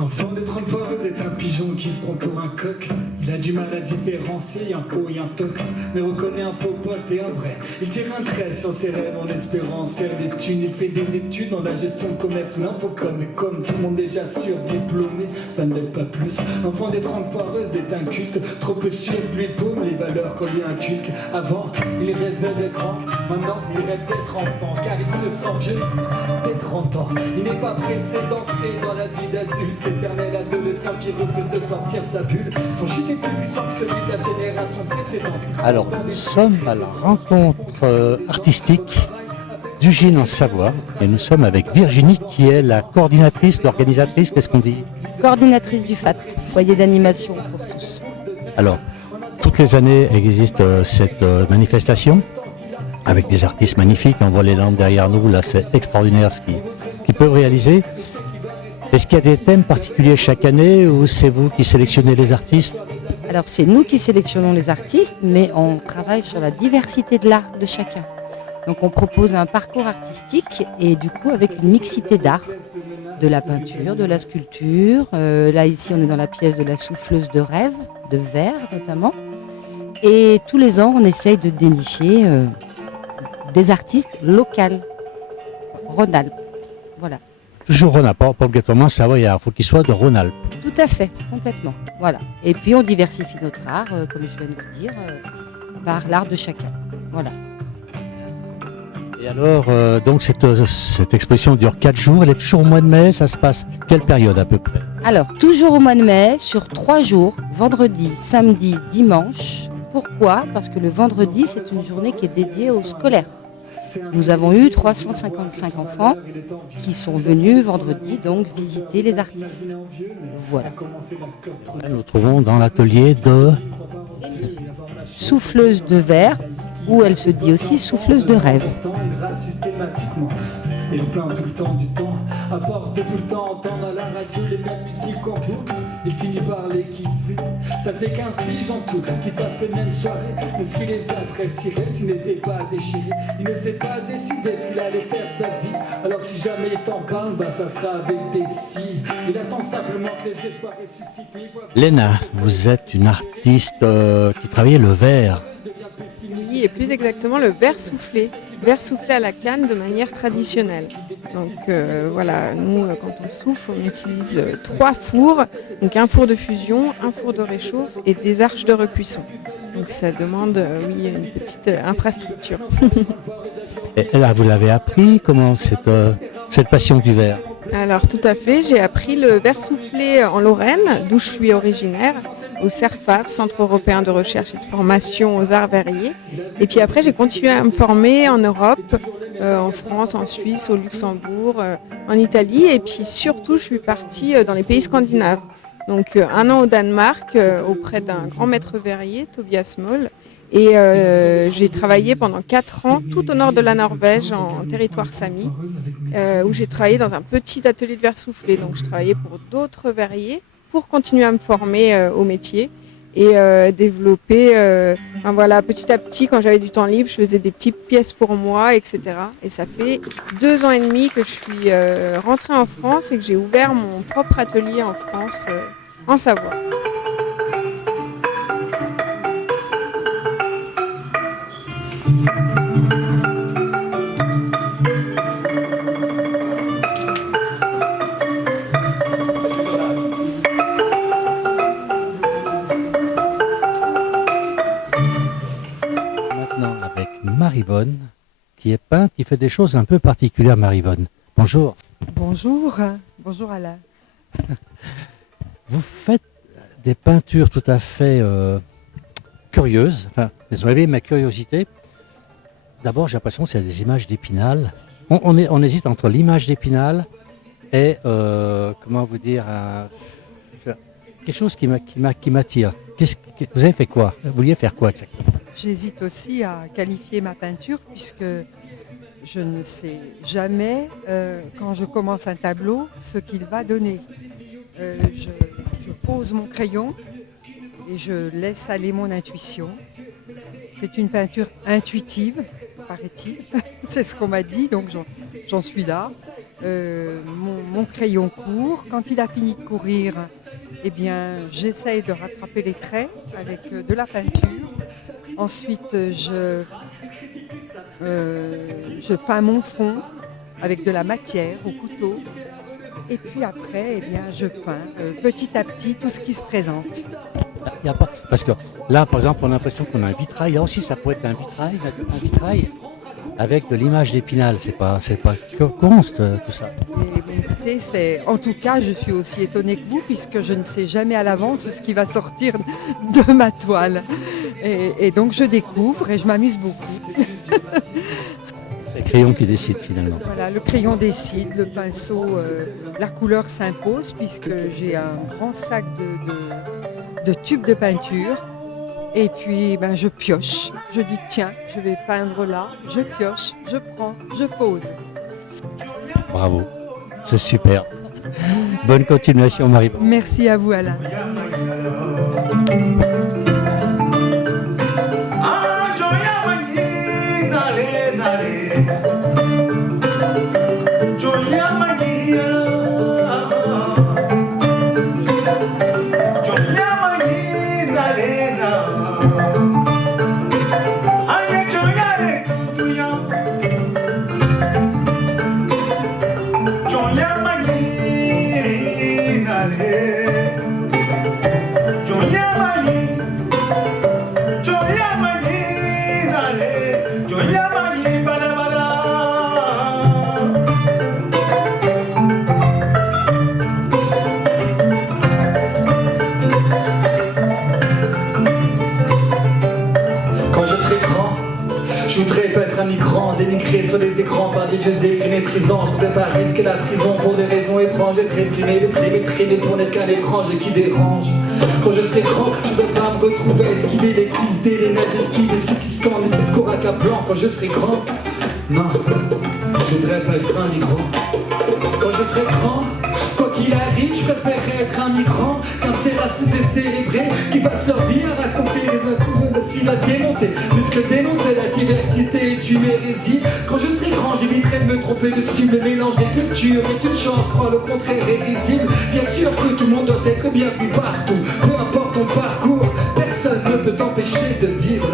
Enfant de 30 fois, vous êtes un pigeon qui se prend pour un coq. Il a du mal à différencier un faux et un tox, mais reconnaît un faux pote et un vrai. Il tire un trait sur ses rêves en espérant se faire des thunes. Il fait des études dans la gestion de commerce ou l'infocom. Et comme tout le monde déjà surdiplômé, ça ne l'aide pas plus. L'enfant des 30 foireuses est un culte, trop peu sûr de lui paume les valeurs qu'on lui inculque. Avant, il rêvait d'être grand, maintenant il rêve d'être enfant, car il se sent vieux dès 30 ans. Il n'est pas pressé d'entrer dans la vie d'adulte. Éternel adolescent qui refuse de sortir de sa bulle. Son chic est plus puissant que celui de la génération précédente. Alors, nous sommes à la rencontre artistique d'Ugine en Savoie et nous sommes avec Virginie qui est la coordinatrice, l'organisatrice, qu'est-ce qu'on dit? Coordinatrice du FAT, foyer d'animation pour tous. Alors, toutes les années existe cette manifestation avec des artistes magnifiques. On voit les lampes derrière nous, là c'est extraordinaire ce qu'ils peuvent réaliser. Est-ce qu'il y a des thèmes particuliers chaque année ou c'est vous qui sélectionnez les artistes? Alors c'est nous qui sélectionnons les artistes, mais on travaille sur la diversité de l'art de chacun. Donc on propose un parcours artistique et du coup avec une mixité d'art, de la peinture, de la sculpture. Là ici on est dans la pièce de la souffleuse de rêve, de verre notamment. Et tous les ans on essaye de dénicher des artistes locaux, Rhône-Alpes. Voilà. Toujours Rhône-Alpes, pas obligatoirement savoyard, il faut qu'il soit de Rhône-Alpes. Tout à fait, complètement. Voilà. Et puis on diversifie notre art, comme je viens de vous dire, par l'art de chacun. Voilà. Et alors, donc cette exposition dure 4 jours, elle est toujours au mois de mai, ça se passe quelle période à peu près? Alors, toujours au mois de mai, sur 3 jours, vendredi, samedi, dimanche. Pourquoi? Parce que le vendredi, c'est une journée qui est dédiée aux scolaires. Nous avons eu 355 enfants qui sont venus vendredi donc visiter les artistes. Voilà. Nous trouvons dans l'atelier de Souffleuse de verre, ou elle se dit aussi souffleuse de rêve. Et se plaint tout le temps du temps. À force de tout le temps entendre à la radio les mêmes musiques qu'on tourne, il finit par les kiffer. Ça fait 15 piges en tout qui passent les mêmes soirées. Mais ce qui les apprécierait s'il n'était pas déchiré, il ne sait pas décider de ce qu'il allait faire de sa vie. Alors si jamais il t'en parle, bah ça sera avec des si. Il attend simplement que les espoirs ressuscitent. Léna, vous êtes une artiste qui travaillait le verre. Oui, et plus exactement le verre soufflé à la canne de manière traditionnelle. Donc voilà, nous quand on souffle, on utilise 3 fours, donc un four de fusion, un four de réchauffe et des arches de recuisson. Donc ça demande oui, une petite infrastructure. Et là, vous l'avez appris, comment cette passion du verre? Alors tout à fait, j'ai appris le verre soufflé en Lorraine, d'où je suis originaire, au CERFAV, Centre européen de recherche et de formation aux arts verriers. Et puis après, j'ai continué à me former en Europe, en France, en Suisse, au Luxembourg, en Italie. Et puis surtout, je suis partie dans les pays scandinaves. Donc 1 an au Danemark, auprès d'un grand maître verrier, Tobias Moll. Et j'ai travaillé pendant 4 ans tout au nord de la Norvège, en territoire sami, où j'ai travaillé dans un petit atelier de verre soufflé. Donc je travaillais pour d'autres verriers pour continuer à me former au métier et développer, voilà, petit à petit, quand j'avais du temps libre, je faisais des petites pièces pour moi, etc. Et ça fait 2 ans et demi que je suis rentrée en France et que j'ai ouvert mon propre atelier en France, en Savoie. Maryvonne, qui est peintre, qui fait des choses un peu particulières, Maryvonne. Bonjour. Bonjour, bonjour Alain. Vous faites des peintures tout à fait curieuses, enfin, elles ont éveillé ma curiosité. D'abord, j'ai l'impression que c'est des images d'Épinal. On hésite entre l'image d'Épinal et, comment vous dire, quelque chose qui m'attire. Vous avez fait quoi? Vous vouliez faire quoi exactement? J'hésite aussi à qualifier ma peinture puisque je ne sais jamais, quand je commence un tableau, ce qu'il va donner. Je pose mon crayon et je laisse aller mon intuition. C'est une peinture intuitive, paraît-il. C'est ce qu'on m'a dit, donc j'en suis là. mon crayon court. Quand il a fini de courir, eh bien, j'essaye de rattraper les traits avec de la peinture. Ensuite, je peins mon fond avec de la matière au couteau. Et puis après, eh bien, je peins petit à petit tout ce qui se présente. Il y a pas... Parce que là, par exemple, on a l'impression qu'on a un vitrail. Là aussi, ça pourrait être un vitrail avec de l'image d'Épinal. C'est pas conste, tout ça. Et, écoutez, en tout cas, je suis aussi étonnée que vous, puisque je ne sais jamais à l'avance ce qui va sortir de ma toile. Et donc, je découvre et je m'amuse beaucoup. C'est le crayon qui décide finalement. Voilà, le crayon décide, le pinceau, la couleur s'impose, puisque j'ai un grand sac de tubes de peinture. Et puis, je pioche. Je dis, tiens, je vais peindre là. Je pioche, je prends, je pose. Bravo, c'est super. Bonne continuation, Marie. Merci à vous, Alain. Je voudrais pas être un migrant, dénigré sur les écrans par des vieux écrits méprisants. Je voudrais pas risquer la prison pour des raisons étranges, être réprimé, déprimé, trimé pour n'être qu'un étranger qui dérange. Quand je serai grand, je ne voudrais pas me retrouver, esquiver les clics, les nazis, esquiver ceux qui scandent les discours à cap blanc. Quand je serai grand, non, je voudrais pas être un migrant. Quand je serai grand, quoi qu'il arrive, je préférerais être un migrant qu'un de ces racistes décérébrés qui passent leur vie à raconter les incompréhensibles à démonter. Plus que dénoncer la diversité est une hérésie. Quand je serai grand, j'éviterai de me tromper de cible. Le mélange des cultures est une chance, croire le contraire est risible. Bien sûr que tout le monde doit être bienvenu partout. Peu importe ton parcours, personne ne peut t'empêcher de vivre.